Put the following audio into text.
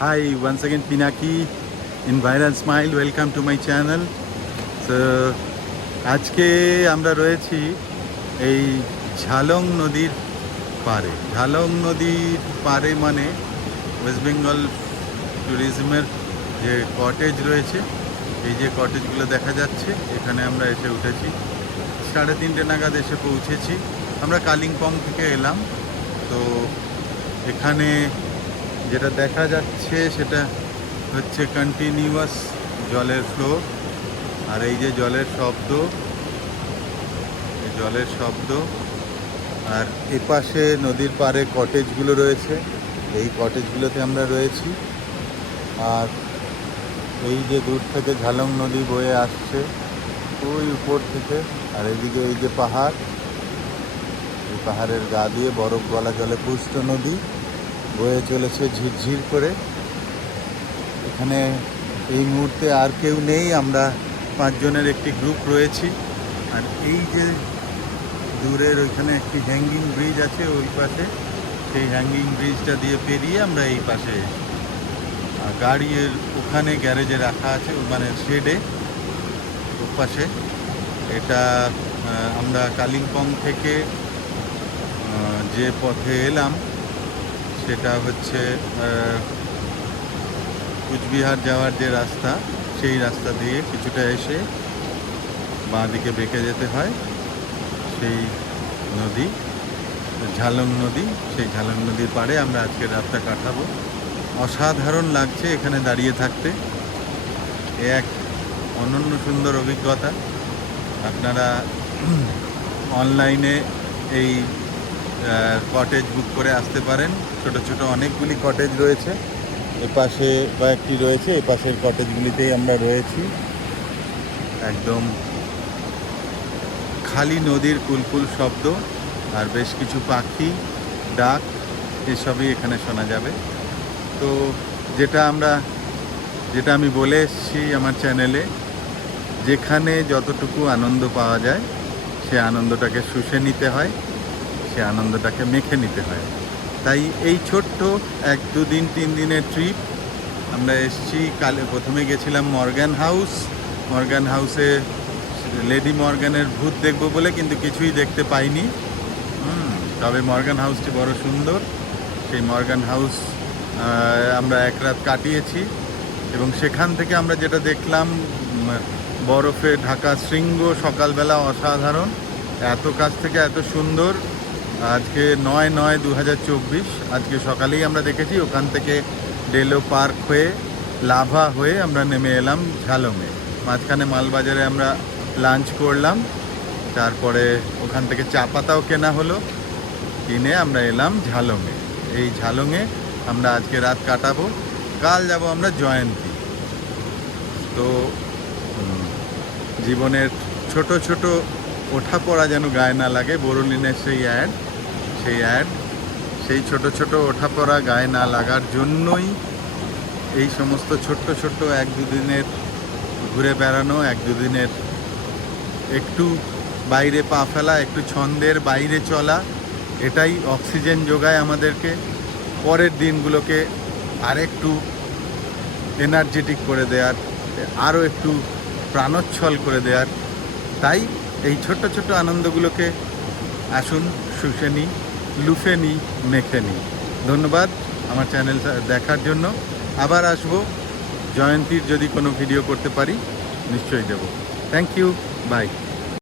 Hi, once again Pinaki in Viral Smile. Welcome to my channel. So আজকে আমরা রয়েছি এই ঝালং নদীর পাড়ে। ঝালং নদীর পাড়ে মানে ওয়েস্ট বেঙ্গল ট্যুরিজমের যে কটেজ রয়েছে, এই যে কটেজগুলো দেখা যাচ্ছে, এখানে আমরা এসে উঠেছি। 3:30 নাগাদ এসে পৌঁছেছি। আমরা কালিম্পং থেকে এলাম। তো এখানে যেটা দেখা যাচ্ছে সেটা হচ্ছে কন্টিনিউয়াস জলের ফ্লো, আর এই যে জলের শব্দ, আর এপাশে নদীর পাড়ে কটেজগুলো রয়েছে, এই কটেজগুলোতে আমরা রয়েছি। আর এই যে দূর থেকে ঝালং নদী বয়ে আসছে ওই উপর থেকে, আর এদিকে এই যে পাহাড়, এই পাহাড়ের গা দিয়ে বরফ গলা জলে পুষ্ট নদী বয়ে চলেছে ঝিরঝির করে। এখানে এই মুহূর্তে আর কেউ নেই, আমরা 5 জনের একটি গ্রুপ রয়েছি। আর এই যে দূরের ওইখানে একটি হ্যাঙ্গিং ব্রিজ আছে ওই পাশে, সেই হ্যাঙ্গিং ব্রিজটা দিয়ে পেরিয়ে আমরা এই পাশে গাড়ি ওখানে গ্যারেজে রাখা আছে, মানে শেডে ও পাশে। এটা আমরা কালিম্পং থেকে যে পথে এলাম সেটা হচ্ছে কুচবিহার যাওয়ার যে রাস্তা, সেই রাস্তা দিয়ে কিছুটা এসে বাঁ দিকে বেঁকে যেতে হয়। সেই নদী ঝালং নদী, সেই ঝালং নদীর পাড়ে আমরা আজকের রাতটা কাটাবো। অসাধারণ লাগছে এখানে দাঁড়িয়ে থাকতে, এক অনন্য সুন্দর অভিজ্ঞতা। আপনারা অনলাইনে এই কটেজ বুক করে আসতে পারেন। ছোট ছোট অনেকগুলি কটেজ রয়েছে, এপাশে কয়েকটি রয়েছে, এপাশের কটেজগুলিতেই আমরা রয়েছি। একদম খালি নদীর কুলকুল শব্দ আর বেশ কিছু পাখি ডাক, এসবই এখানে শোনা যাবে। তো যেটা আমি বলে এসেছি আমার চ্যানেলে, যেখানে যতটুকু আনন্দ পাওয়া যায় সে আনন্দটাকে শুষে নিতে হয়, সে আনন্দটাকে মেখে নিতে হয়। তাই এই ছোট্ট 1-2 দিন 3 দিনের ট্রিপ আমরা এসেছি। প্রথমে গেছিলাম মর্গান হাউসে লেডি মর্গানের ভূত দেখব বলে, কিন্তু কিছুই দেখতে পাইনি। তবে মর্গান হাউসটি বড় সুন্দর। সেই মর্গান হাউস আমরা এক রাত কাটিয়েছি, এবং সেখান থেকে আমরা যেটা দেখলাম, বরফে ঢাকা শৃঙ্গ সকালবেলা অসাধারণ। এত কাছ থেকে এত সুন্দর। আজকে 9/9/2024, আজকে সকালেই আমরা দেখেছি। ওখান থেকে ডেলো পার্ক হয়ে লাভা হয়ে আমরা নেমে এলাম ঝালংয়ে। মাঝখানে মালবাজারে আমরা লাঞ্চ করলাম, তারপরে ওখান থেকে চা পাতাও কেনা হলো, কিনে আমরা এলাম ঝালংয়ে। এই ঝালংয়ে আমরা আজকে রাত কাটাবো। কাল যাব আমরা জয়ন্তী। তো জীবনের ছোট ছোট ওঠা পড়া যেন গায়ে না লাগে, বোরোলিনের সেই ছোট ছোট ওঠা পড়া গায়ে না লাগার জন্যই এই সমস্ত ছোট্ট 1-2 দিনের ঘুরে বেড়ানো, 1-2 দিনের একটু বাইরে পা ফেলা, একটু ছন্দের বাইরে চলা, এটাই অক্সিজেন যোগায় আমাদেরকে, পরের দিনগুলোকে আরেকটু এনার্জেটিক করে দেওয়ার, আরও একটু প্রাণোচ্ছল করে দেওয়ার। তাই এই ছোট্ট ছোট্ট আনন্দগুলোকে আসুন শুষে নিই, লুফে নিই, মেখে নিই। ধন্যবাদ আমার চ্যানেল দেখার জন্য। আবার আসবো, জয়ন্তীর যদি কোনো ভিডিও করতে পারি নিশ্চয়ই দেব। Thank you, by.